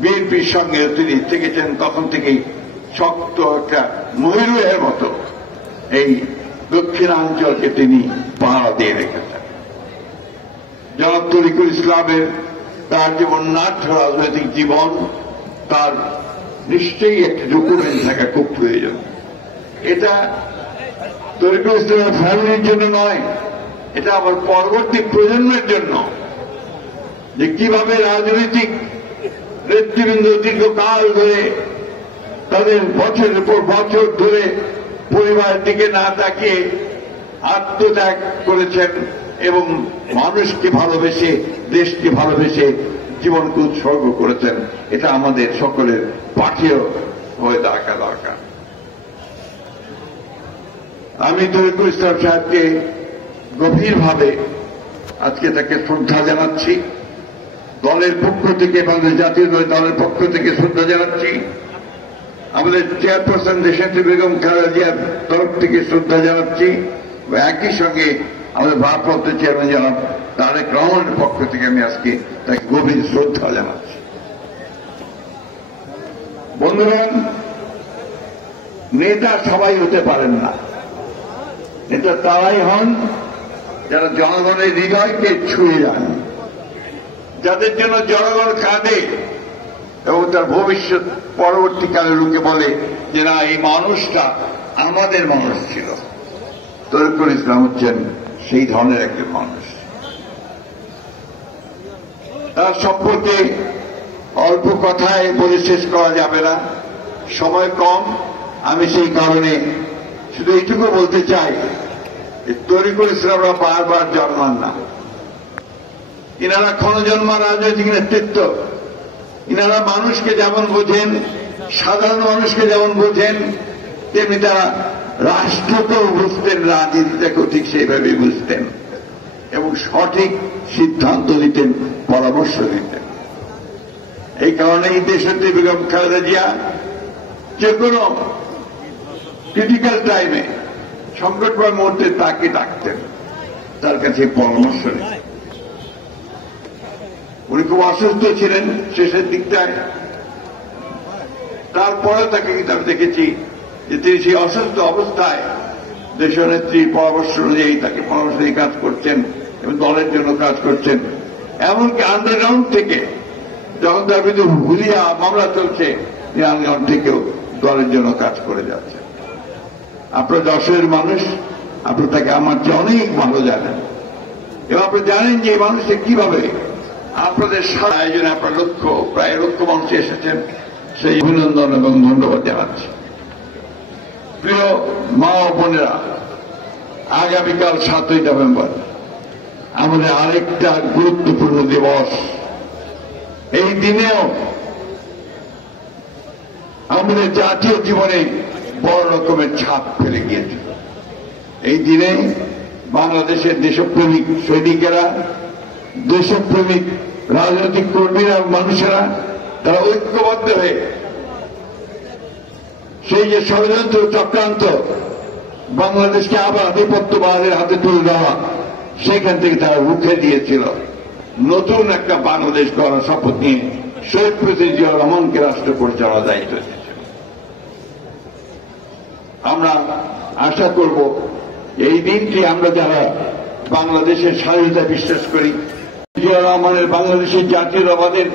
বিএনপির সঙ্গে তিনি থেকেছেন তখন থেকেই শক্ত একটা ময়ূরের মতো এই দক্ষিণাঞ্চলকে তিনি পাহারা দিয়ে রেখেছেন। জনাব তরিকুল ইসলামের তার যে বর্ণাঢ্য রাজনৈতিক জীবন, তার নিশ্চয়ই একটি ডকুমেন্ট থাকা খুব প্রয়োজন। এটা তরিকুল ইসলামের ফ্যামিলির জন্য নয়, এটা আমার পরবর্তী প্রজন্মের জন্য, যে কিভাবে রাজনৈতিক নেতৃবৃন্দ দীর্ঘকাল ধরে তাদের বছরের পর বছর ধরে পরিবারের দিকে না তাকিয়ে আত্মত্যাগ করেছেন এবং মানুষকে ভালোবেসে, দেশকে ভালোবেসে জীবনকে উৎসর্গ করেছেন। এটা আমাদের সকলের পাঠেয় হয়ে থাকা দরকার। আমি তরিকুল ইসলাম সাহেবকে গভীরভাবে আজকে তাকে শ্রদ্ধা জানাচ্ছি। দলের পক্ষ থেকে, বাংলাদেশ জাতীয় দলের পক্ষ থেকে শ্রদ্ধা জানাচ্ছি। আমাদের চেয়ারপারসন দেশনেত্রী বেগম খালেদা জিয়ার তরফ থেকে শ্রদ্ধা জানাচ্ছি। একই সঙ্গে আমাদের ভারপ্রাপ্ত চেয়ারম্যান জনাব তারেক রহমানের পক্ষ থেকে আমি আজকে তাকে গভীর শ্রদ্ধা জানাচ্ছি। বন্ধুরা, নেতা সবাই হতে পারেন না। নেতা তারাই হন যারা জনগণের হৃদয়কে ছুঁয়ে যান, যাদের জন্য জনগণ কাঁদে এবং তার ভবিষ্যৎ পরবর্তীকালে লোকে বলে যে না, এই মানুষটা আমাদের মানুষ ছিল। তরিকুল ইসলাম হচ্ছেন সেই ধরনের একজন মানুষ। তার সম্পর্কে অল্প কথায় বলে শেষ করা যাবে না, সময় কম। আমি সেই কারণে শুধু এইটুকু বলতে চাই যে তরিকুল ইসলামরা বারবার জন্মান না। ইনারা ক্ষণজন্মা রাজনৈতিক নেতৃত্ব। ইনারা মানুষকে যেমন বোঝেন, সাধারণ মানুষকে যেমন বোঝেন, তেমনি তারা রাষ্ট্রকেও বুঝতেন, রাজনীতিটাকেও ঠিক সেইভাবেই বুঝতেন এবং সঠিক সিদ্ধান্ত দিতেন, পরামর্শ দিতেন। এই কারণেই দেশনেত্রী বেগম খালেদা জিয়া যে কোনো ক্রিটিক্যাল টাইমে, সংকটময় মুহূর্তে তাকে ডাকতেন, তার কাছে পরামর্শ নিতেন। উনি খুব অসুস্থ ছিলেন শেষের দিকটায়, তারপরে তাকে কিন্তু আমি দেখেছি যে তিনি সেই অসুস্থ অবস্থায় দেশনেত্রীর পরামর্শ অনুযায়ী তাকে পরামর্শ দিয়ে কাজ করছেন এবং দলের জন্য কাজ করছেন। এমনকি আন্ডারগ্রাউন্ড থেকে যখন তার বিরুদ্ধে হুলিয়া মামলা চলছে, তিনি আন্ডারগ্রাউন্ড থেকেও দলের জন্য কাজ করে যাচ্ছেন। আপনার যশোরের মানুষ, আপনারা তাকে আমার চেয়ে অনেক ভালো জানেন এবং আপনি জানেন যে এই মানুষটা কিভাবে আপনাদের সারা আয়োজনে আপনার প্রায় লক্ষ মানুষ এসেছেন, সেই অভিনন্দন এবং ধন্যবাদ জানাচ্ছি। প্রিয় মা ও বোনেরা, আগামীকাল 7ই নভেম্বর আমাদের আরেকটা গুরুত্বপূর্ণ দিবস। এই দিনেও আমাদের জাতীয় জীবনে বড় রকমের ছাপ ফেলে গিয়েছিল। এই দিনে বাংলাদেশের দেশপ্রেমিক সৈনিকেরা, দেশপ্রেমিক রাজনৈতিক কর্মীরা, মানুষেরা তারা ঐক্যবদ্ধ হয়ে সেই যে ষড়যন্ত্র চক্রান্ত, বাংলাদেশকে আবার আধিপত্যবাদের হাতে তুলে দেওয়া, সেখান থেকে তারা রুখে দিয়েছিল। নতুন একটা বাংলাদেশ গড়ার শপথ নিয়ে শহীদ প্রেসিডেন্ট জিয়া রহমানকে রাষ্ট্র পরিচালনার দায়িত্ব দিয়েছিল। আমরা আশা করব এই দিনটি আমরা যারা বাংলাদেশের স্বাধীনতা বিশ্বাস করি, জিয়া রহমানের বাংলাদেশের জাতীয়তাবাদের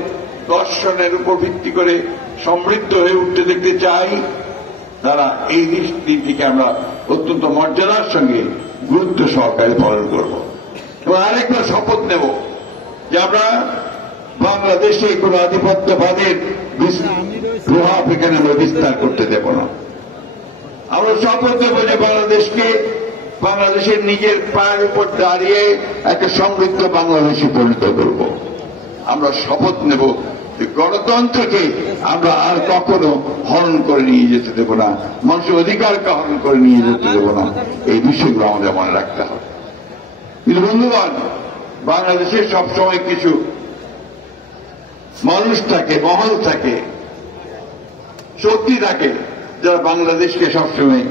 দর্শনের উপর ভিত্তি করে সমৃদ্ধ হয়ে উঠতে দেখতে চাই, তারা এই দিনটিকে আমরা অত্যন্ত মর্যাদার সঙ্গে গুরুত্ব সহকারে পালন করব এবং আরেকবার শপথ নেব যে আমরা বাংলাদেশে কোন আধিপত্যবাদের প্রভাব এখানে আমরা বিস্তার করতে দেব না। আমরা শপথ নেব যে বাংলাদেশের নিজের পায়ের উপর দাঁড়িয়ে একটা সমৃদ্ধ বাংলাদেশে পরিণত করব। আমরা শপথ নেব যে গণতন্ত্রকে আমরা আর কখনো হরণ করে নিয়ে যেতে দেব না, মানুষের অধিকারকে হরণ করে নিয়ে যেতে দেব না। এই বিষয়গুলো আমাদের মনে রাখতে হবে। কিন্তু বন্ধুগণ, বাংলাদেশে সবসময় কিছু মানুষ থাকে, মহল থাকে, শক্তি থাকে, যারা বাংলাদেশকে সবসময়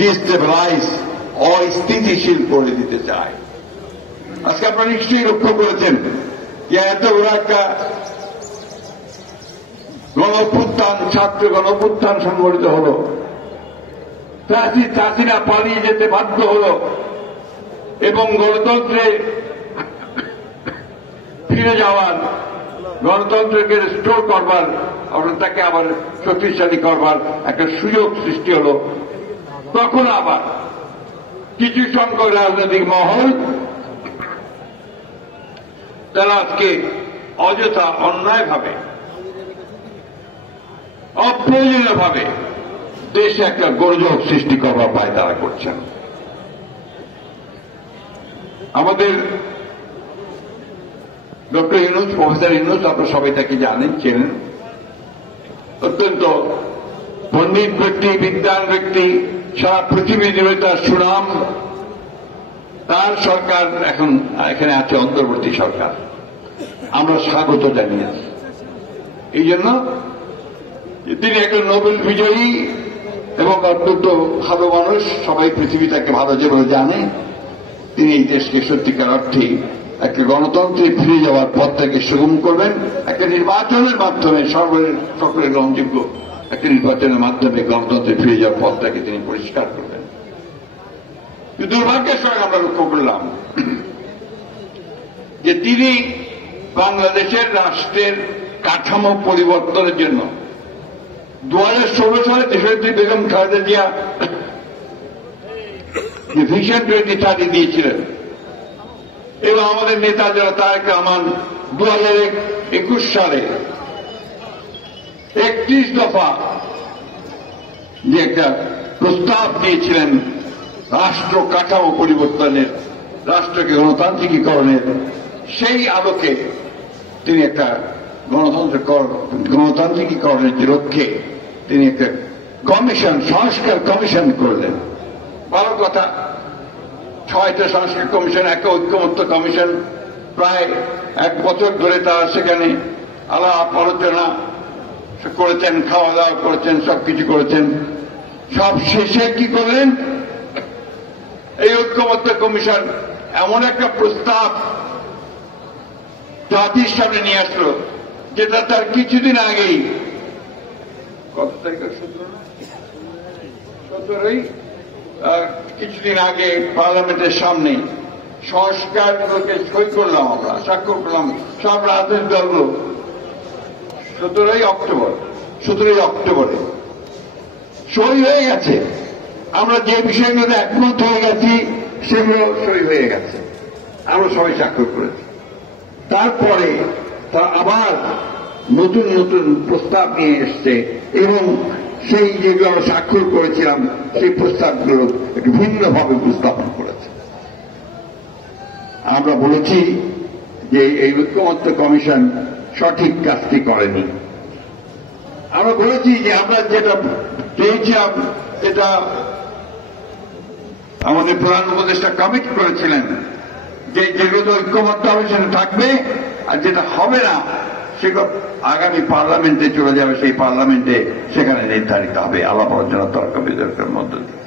ডিস্টেবিলাইজ, অস্থিতিশীল করে দিতে চায়। আজকে আপনারা নিশ্চয়ই লক্ষ্য করেছেন যে এত বড় একটা গণঅভ্যুত্থান, ছাত্র গণঅভ্যুত্থান সংগঠিত হল, চাষিরা পালিয়ে যেতে বাধ্য হল এবং গণতন্ত্রে ফিরে যাওয়ার, গণতন্ত্রকে রেস্টোর করবার, তাকে আবার শক্তিশালী করবার একটা সুযোগ সৃষ্টি হল। তখন আবার কিছু সংখ্যক রাজনৈতিক মহল তারা আজকে অযথা অন্যায়ভাবে, অপ্রয়োজনীয়ভাবে দেশে একটা গোলযোগ সৃষ্টি করবার পায় তারা করছেন। আমাদের ডক্টর ইউনূস, প্রফেসর ইউনূস, আপনারা সবাই তাকে জানেন, চেনেন, অত্যন্ত পণ্ডিত ব্যক্তি, বিদ্বান ব্যক্তি, সারা পৃথিবী জুড়ে তার সুনাম। তার সরকার এখন এখানে আছে, অন্তর্বর্তী সরকার, আমরা স্বাগত জানিয়েছি। এই জন্য তিনি একটা নোবেল বিজয়ী এবং অত্যন্ত ভালো মানুষ, সবাই পৃথিবী তাকে ভালো যেভাবে জানে। তিনি এই দেশকে সত্যিকার অর্থে একটা গণতন্ত্রে ফিরে যাওয়ার পথটাকে সুগম করবেন, একটা নির্বাচনের মাধ্যমে, সকলের গ্রহণযোগ্য একটা নির্বাচনের মাধ্যমে গণতন্ত্রে ফিরে যাওয়ার পথটাকে তিনি পরিষ্কার করবেন। দুর্ভাগ্যের সঙ্গে আমরা লক্ষ্য করলাম যে তিনি বাংলাদেশের রাষ্ট্রের কাঠামো পরিবর্তনের জন্য 2016 সালে দেশনেত্রী বেগম খালেদা জিয়া যে ভিশন 2030 দিয়েছিলেন এবং আমাদের নেতা যারা তারেক রহমান 2021 সালে 31 দফা যে একটা প্রস্তাব দিয়েছিলেন রাষ্ট্র কাঠামো পরিবর্তনের, রাষ্ট্রকে গণতান্ত্রিকীকরণের, সেই আলোকে তিনি একটা গণতান্ত্রিকীকরণের যে লক্ষ্যে তিনি একটা কমিশন, সংস্কার কমিশন করলেন। ভালো কথা, 6টা সংস্কার কমিশন, একটা ঐক্যমত্য কমিশন, প্রায় 1 বছর ধরে তারা সেখানে আলাপ আলোচনা করেছেন, খাওয়া দাওয়া করেছেন, সবকিছু করেছেন। সব শেষে কি করলেন? এই ঐক্যমত্য কমিশন এমন একটা প্রস্তাব জাতির সামনে নিয়ে আসলো যেটা তার কিছুদিন আগেই, কত তারিখ, 17ই, কিছুদিন আগে পার্লামেন্টের সামনে সংস্কারগুলোকে সই করলাম, আমরা স্বাক্ষর করলাম সব রাজনৈতিক দলগুলো 17ই অক্টোবরে সই হয়ে গেছে। আমরা যে বিষয়গুলোতে একমত হয়ে গেছি সেগুলো সই হয়ে গেছে, আমরা সবাই স্বাক্ষর করেছি। তারপরে তা আবার নতুন নতুন প্রস্তাব নিয়ে এসছে এবং সেই যেগুলো আমরা স্বাক্ষর করেছিলাম সেই প্রস্তাবগুলো একটু ভিন্নভাবে উপস্থাপন করেছে। আমরা বলেছি যে এই ঐক্যমত্য কমিশন সঠিক কাজটি করেনি। আমরা বলেছি যে আমরা যেটা চেয়েছিলাম, যেটা আমাদের প্রধান উপদেষ্টা কমিট করেছিলেন, যে যেগুলো ঐক্যমত্য কমিশনে থাকবে আর যেটা হবে না সেগুলো আগামী পার্লামেন্টে চলে যাবে, সেই পার্লামেন্টে সেখানে নির্ধারিত হবে আলাপ আলোচনা, তর্ক বিতর্কের মধ্য দিয়ে।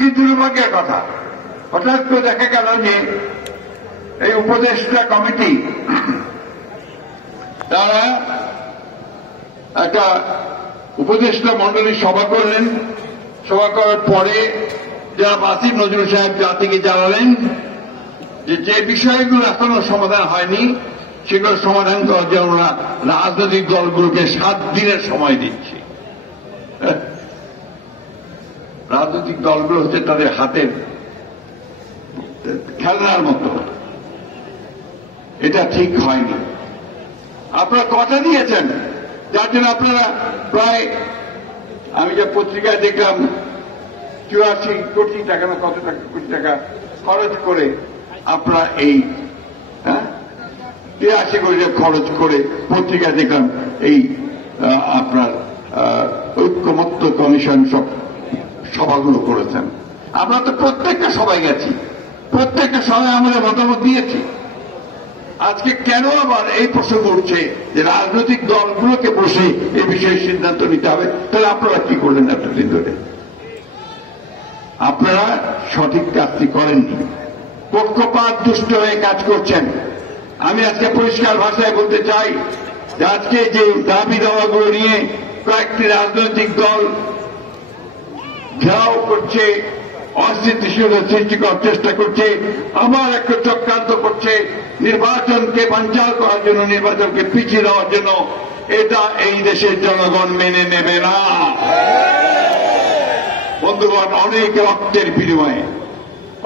কিন্তু দুর্ভাগ্যের কথা, হঠাৎ করে দেখা গেল যে এই উপদেষ্টা কমিটি তারা একটা উপদেষ্টা মণ্ডলী সভা করলেন। সভা করার পরে যারা আসিফ নজরুল সাহেব জাতিকে জানালেন যে বিষয়গুলো এখনো সমাধান হয়নি সেগুলো সমাধান করার জন্য আমরা রাজনৈতিক দলগুলোকে 7 দিনের সময় দিচ্ছি। রাজনৈতিক দলগুলো হচ্ছে তাদের হাতের খেলনার মতো, এটা ঠিক হয়নি। আপনারা কথা দিয়েছেন, যার জন্য আপনারা প্রায়, আমি যে পত্রিকায় দেখলাম 84 কোটি টাকা না কত টাকা কোটি টাকা খরচ করে আপনারা এই 83 কোটি টাকা খরচ করে পত্রিকায় দেখলাম এই আপনার ঐক্যমত্য কমিশন সব সভাগুলো করেছেন। আমরা তো প্রত্যেকটা সভায় গেছি, প্রত্যেকটা সভায় আমাদের মতামত দিয়েছি। আজকে কেন আবার এই প্রসঙ্গ উঠছে যে রাজনৈতিক দলগুলোকে বসে এই বিষয়ে সিদ্ধান্ত নিতে হবে? তাহলে আপনারা কি করলেন এতদিন ধরে? আপনারা সঠিক কাজটি করেননি, পক্ষপাত দুষ্ট হয়ে কাজ করছেন। আমি আজকে পরিষ্কার ভাষায় বলতে চাই, আজকে যে দাবি দাওয়াগুলো নিয়ে কয়েকটি রাজনৈতিক দল ঘেরাও করছে, অস্থিতিশীলতা সৃষ্টি করার চেষ্টা করছে, আমার একটা চক্রান্ত করছে নির্বাচনকে বানচাল করার জন্য, নির্বাচনকে পিছিয়ে দেওয়ার জন্য, এটা এই দেশের জনগণ মেনে নেবে না। বন্ধুগণ, অনেক রক্তের বিনিময়ে,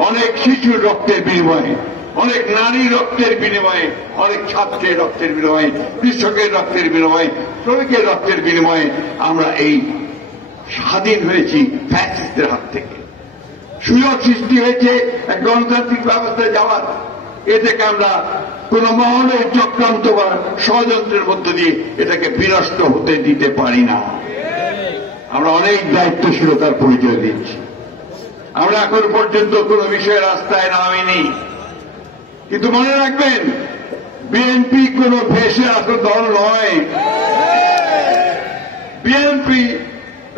অনেক শিশুর রক্তের বিনিময়ে, অনেক নারীর রক্তের বিনিময়ে, অনেক ছাত্রের রক্তের বিনিময়ে, কৃষকের রক্তের বিনিময়ে, শ্রমিকের রক্তের বিনিময়ে আমরা এই স্বাধীন হয়েছি ফ্যাসিস্টদের হাত থেকে। সুযোগ সৃষ্টি হয়েছে এক গণতান্ত্রিক ব্যবস্থায় যাওয়ার। এ থেকে আমরা কোন মহলের চক্রান্ত বা ষড়যন্ত্রের মধ্য দিয়ে এটাকে বিনষ্ট হতে দিতে পারি না। আমরা অনেক দায়িত্বশীলতার পরিচয় দিচ্ছি। আমরা এখন পর্যন্ত কোন বিষয়ে রাস্তায় নামিনি, কিন্তু মনে রাখবেন, বিএনপি কোন ভেসে আসা দল নয়। বিএনপি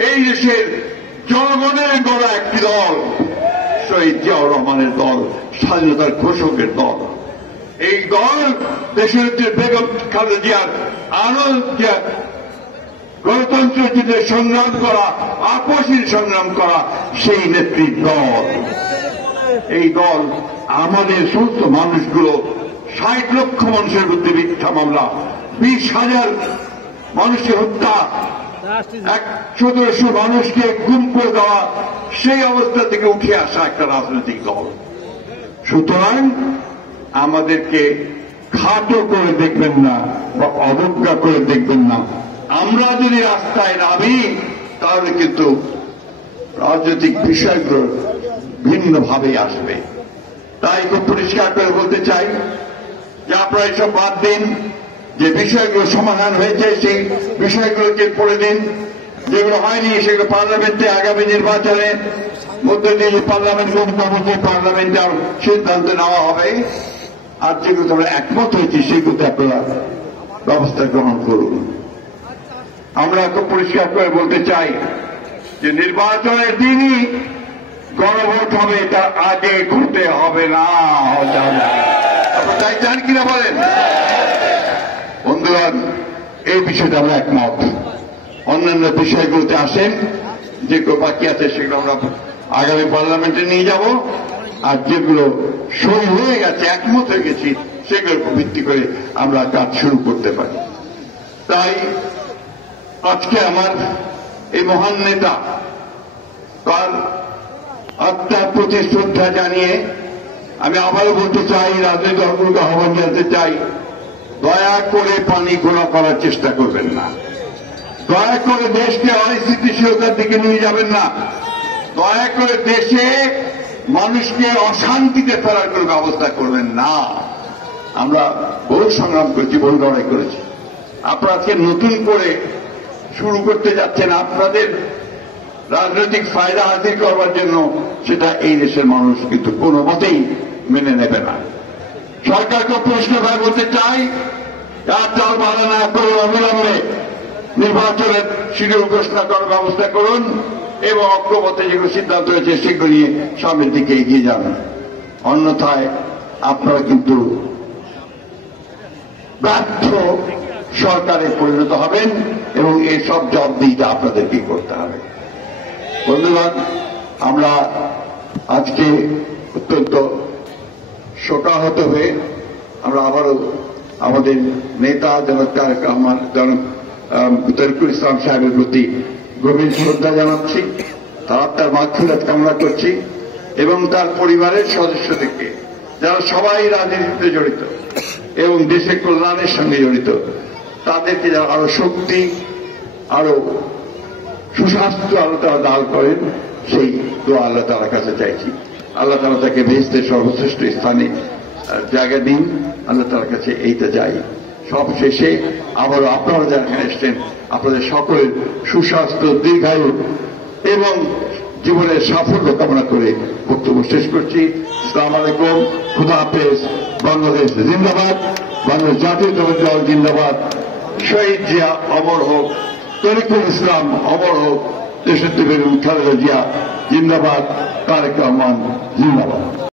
এই দেশের জনগণের গড়া একটি দল, শহীদ জিয়াউর রহমানের দল, স্বাধীনতার ঘোষকের দল। এই দল দেশের বেগম খালেদা জিয়ার আরো গণতন্ত্রের জন্য সংগ্রাম করা, আপসীর সংগ্রাম করা সেই নেত্রীর দল। এই দল আমাদের সমস্ত মানুষগুলো, 60 লক্ষ মানুষের বিরুদ্ধে মিথ্যা মামলা, 20,000 মানুষকে হত্যা, 1,700 মানুষকে গুম করে দেওয়া, সেই অবস্থা থেকে উঠে আসা একটা রাজনৈতিক দল। সুতরাং আমাদেরকে খাটো করে দেখবেন না বা অবজ্ঞা করে দেখবেন না। আমরা যদি রাস্তায় নামি তাহলে কিন্তু রাজনৈতিক বিষয়গুলো ভিন্নভাবে আসবে। তাই খুব পরিষ্কার করে বলতে চাই যে আপনারা এসব বাদ দিন, যে বিষয়গুলো সমাধান হয়েছে সেই বিষয়গুলোকে পড়ে দিন, যেগুলো হয়নি সেগুলো পার্লামেন্টে আগামী নির্বাচনের মধ্য দিয়ে পার্লামেন্ট গঠিত হচ্ছে, পার্লামেন্টে সিদ্ধান্ত নেওয়া হবে। আর যেগুলো আমরা একমত হয়েছি সেগুলোতে আপনারা ব্যবস্থা গ্রহণ করুন। আমরা খুব পরিষ্কার করে বলতে চাই যে নির্বাচনের দিনই গণভোট হবে, এটা আগে ঘটতে হবে না। আপনারা চান কিনা বলেন? বন্ধুগণ, এই বিষয়টা আমরা একমত। অন্যান্য বিষয়গুলোতে আসেন, যেগুলো বাকি আছে সেগুলো আমরা আগামী পার্লামেন্টে নিয়ে যাব, আর যেগুলো সই হয়ে গেছে, একমত হয়ে গেছি, সেগুলোর উপর ভিত্তি করে আমরা কাজ শুরু করতে পারি। তাই আজকে আমার এই মহান নেতা, তার আত্মার প্রতি শ্রদ্ধা জানিয়ে আমি আবারও বলতে চাই, রাজনৈতিক দলগুলোকে আহ্বান জানাতে চাই, দয়া করে পানি ঘোলা করার চেষ্টা করবেন না। দয়া করে দেশকে অস্থিতিশীলতার দিকে নিয়ে যাবেন না। দয়া করে দেশে মানুষকে অশান্তিতে ফেরার কোনো ব্যবস্থা করবেন না। আমরা বহু সংগ্রাম করেছি, বহু লড়াই করেছি। আপনারা আজকে নতুন করে শুরু করতে যাচ্ছেন আপনাদের রাজনৈতিক ফায়দা হাসিল করবার জন্য, সেটা এই দেশের মানুষ কিন্তু কোনো মতেই মেনে নেবে না। সরকারকে পরিষ্কারভাবে বলতে চাই, আর চাল বাধা না করে অবিলম্বে নির্বাচনের শিডিউল ঘোষণা করার ব্যবস্থা করুন এবং অগ্রগতি যেগুলো সিদ্ধান্ত হয়েছে সেগুলো নিয়ে সামনের দিকে এগিয়ে যান। অন্যথায় আপনারা কিন্তু ব্যর্থ সরকারে পরিণত হবেন এবং এই সব জবাবদিহিটা আপনাদেরকে করতে হবে। বন্ধুগণ, আমরা আজকে অত্যন্ত শোকাহত হয়ে আমরা আবারও আমাদের নেতা জনাব তারেক রহমান, জনাব তরিকুল ইসলাম সাহেবের প্রতি গভীর শ্রদ্ধা জানাচ্ছি, তার আত্মার মাগফিরাত কামনা করছি এবং তার পরিবারের সদস্যদেরকে, যারা সবাই রাজনীতিতে জড়িত এবং দেশের কল্যাণের সঙ্গে জড়িত, তাদেরকে যারা আরো শক্তি, আরো সুস্বাস্থ্য আল্লাহ তাআলা দান করেন, সেই দোয়া আল্লাহ তাআলার কাছে চাইছি। আল্লাহ তাআলা তাকে বেহেশতের সর্বশ্রেষ্ঠ স্থানে জায়গা দিন, আল্লাহ তাআলার কাছে এইটা চাই। সব শেষে আবারও আপনারা যারা এখানে এসছেন, আপনাদের সকলের সুস্বাস্থ্য, দীর্ঘায়ু এবং জীবনের সাফল্য কামনা করে বক্তব্য শেষ করছি। আসসালামু আলাইকুম, খুদা হাফেজ। বাংলাদেশ জিন্দাবাদ, বাংলাদেশ জাতীয়তাবাদী দল জিন্দাবাদ। শহীদ জিয়া অমর হোক, তরিকুল ইসলাম অমর হোক, দেশনেত্রী বেগম খালেদা জিয়া জিন্দাবাদ, তারেক রহমান জিন্দাবাদ।